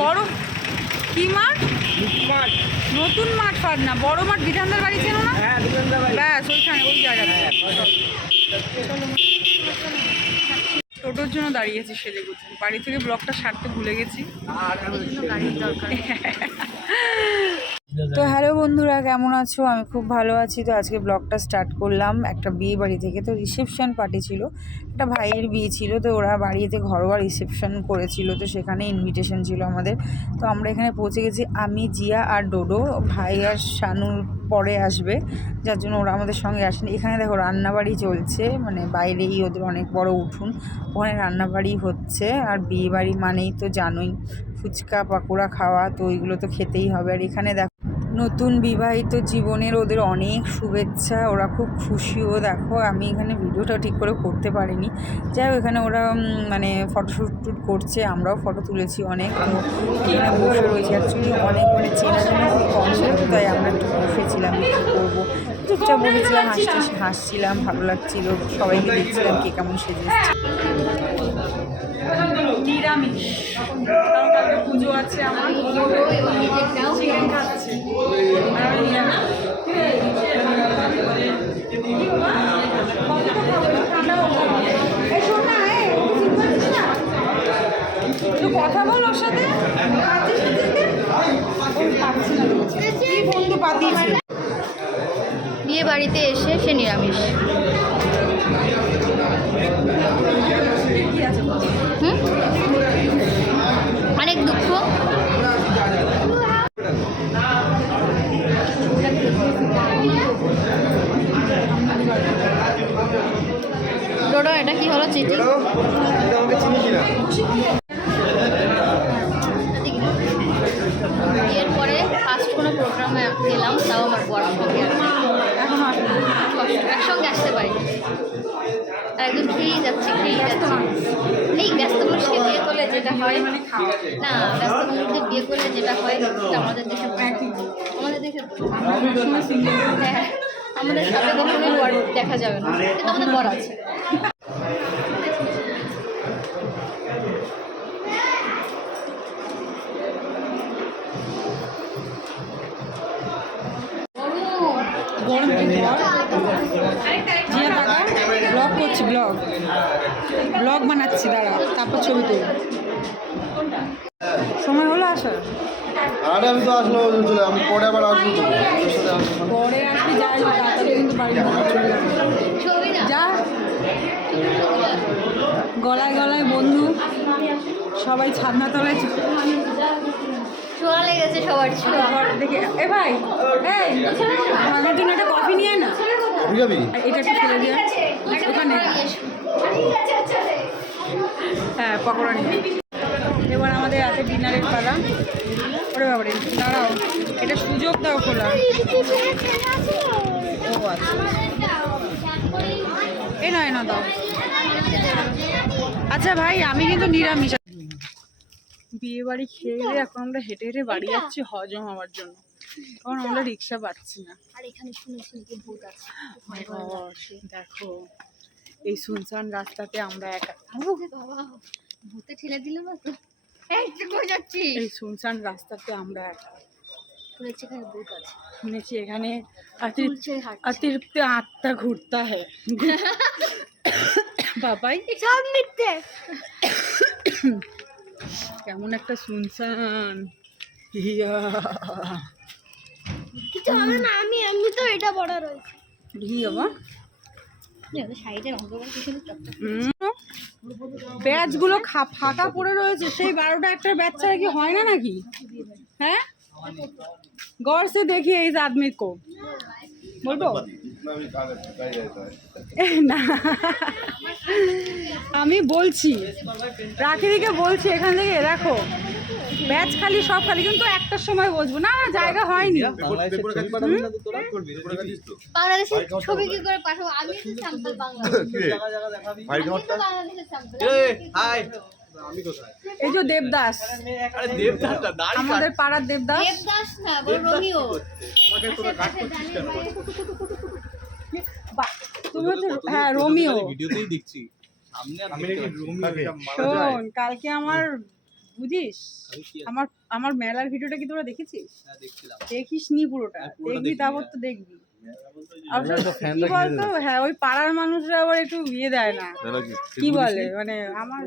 বড় কি মাঠ? নতুন মাঠ পার না, বড় মাঠ বিধানদার বাড়ি ছিল না? ব্যাস ওইখানে, ওই জায়গাটা। টোটোর জন্য দাঁড়িয়েছি সেজে গুছি, বাড়ি থেকে ব্লগটা সারতে ভুলে গেছি। গাড়ির দরকার। তো হ্যালো বন্ধুরা, কেমন আছো? আমি খুব ভালো আছি। তো আজকে ব্লগটা স্টার্ট করলাম একটা বিয়ে বাড়ি থেকে। তো রিসেপশন পার্টি ছিল, একটা ভাইয়ের বিয়ে ছিল। তো ওরা বাড়িতে ঘরোয়া রিসেপশন করেছিল, তো সেখানে ইনভিটেশন ছিল আমাদের। তো আমরা এখানে পৌঁছে গেছি, আমি, জিয়া আর ডোডো। ভাই আর শানুর পরে আসবে, যার জন্য ওরা আমাদের সঙ্গে আসেনি। এখানে দেখো রান্নাবাড়ি চলছে, মানে বাইরেই ওদের অনেক বড় উঠোন, ওখানে রান্নাবাড়ি হচ্ছে। আর বিয়ে বাড়ি মানেই তো জানোই ফুচকা পাকোড়া খাওয়া, তো ওইগুলো তো খেতেই হবে। আর এখানে দেখো নতুন বিবাহিত জীবনের ওদের অনেক শুভেচ্ছা, ওরা খুব খুশিও। দেখো আমি এখানে ভিডিওটা ঠিক করে করতে পারিনি, যাই হোক এখানে ওরা মানে ফটোশ্যুট করছে, আমরাও ফটো তুলেছি অনেক। তো এখানে বসে রয়েছে, অ্যাকচুয়ালি অনেক মানে চেনা জানা খুব কম ছিল, তো তাই আমরা একটু বসেছিলাম, কী করবো, চুপচাপ বসেছিলাম, হাসছিলাম, ভালো লাগছিল, সবাইকে দেখছিলাম কে কেমন সেজে এসেছে। নিরামিষ, কারণ কালকে পুজো আছে আমার, চিকেন খাচ্ছে। কথা বল ওর সাথে, বন্ধু পাতিয়েছে। বিয়ে বাড়িতে এসে সে নিরামিষ। অনেক দুঃখ। ডোডো এটা কি হলো? চিঠি। বিয়ের পরে ফার্স্ট কোনো প্রোগ্রামে গেলাম, তাও আমার বড় সঙ্গে একসঙ্গে আসতে পারি। আর একদম খেয়েই যাচ্ছি। এই ব্যস্ত মানুষকে বিয়ে করলে যেটা হয়, না ব্যস্ত মানুষদের বিয়ে করলে যেটা হয় আমাদের দেশে, হ্যাঁ আমাদের সাথে কখনোই বর দেখা যাবে না, কিন্তু আমাদের বর আছে। ব্লগ করছি, ব্লগ বানাচ্ছি, দাঁড়া তারপর ছবি তুল। সময় হলো আসার? আরে আমি তো আসলো, আমি পরে আবার আসবো, পরে আসবি, যাই তাড়াতাড়ি কিন্তু বাড়ি যা। গলায় গলায় বন্ধু, সবাই ছাদনা তলায় ছোঁয়া লেগেছে সবার। দেখে এ ভাই, এই আমার জন্য একটা কফি নিয়ে না, এটা একটু ফেলে দিয়ে ওখানে। হ্যাঁ পকোড়া নিয়ে। এবার আমাদের রাতে ডিনারের পালা। ওরে বাবারে, দাঁড়াও, এটা সুযোগ দাও খোলা। ও আচ্ছা, এ নয় না দাও। আচ্ছা ভাই, আমি কিন্তু নিরামিষ। বিয়ে বাড়ি খেয়ে গেলে এখন আমরা হেঁটে হেঁটে বাড়ি যাচ্ছি হজম হওয়ার জন্য, কারণ আমরা রিক্সা পাচ্ছি না। আর এখানে শুনেছি কি ভূত আছে। দেখো এই শুনশান রাস্তাতে আমরা একা, ভূতে ঠেলে দিল না তো। যাচ্ছি এই শুনশান রাস্তাতে আমরা একা। শুনেছি এখানে ভূত আছে, শুনেছি এখানে অতিরিক্ত আত্মা ঘুরতা হ্যাঁ। বাবাই সব মিথ্যে। কেমন একটা শুনশান। কিছু হবে না, আমি তো এটা বড় রয়েছে। ব্যাচগুলো ফাঁকা পড়ে রয়েছে, সেই 12টা একটা ব্যাচ ছাড়া কি হয় না নাকি? হ্যাঁ गौर से देखिए इस आदमी को, বলবো না আমি বলছি, রাখিদিকে বলছি এখান থেকে দেখো ব্যাচ খালি, সব খালি, কিন্তু একটার সময় বসবো না, জায়গা হয়নি। বাংলাদেশের ছবি কি করে পাঠাবো? আমি তো স্যাম্পল এই যে দেবদাস, আমাদের পাড়ার দেবদাস। দেবদাস না, রোমিও। তুমি হচ্ছে হ্যাঁ রোমিও। ভিডিওতেই দেখছি। শোন, কালকে আমার বুঝিস আমার আমার মেলার ভিডিওটা কি তোরা দেখেছিস? দেখিস নি পুরোটা, দেখবি তারপর তো দেখবি। কি বলতো, হ্যাঁ ওই পাড়ার মানুষরা আবার একটু ইয়ে দেয় না, কি বলে মানে আমার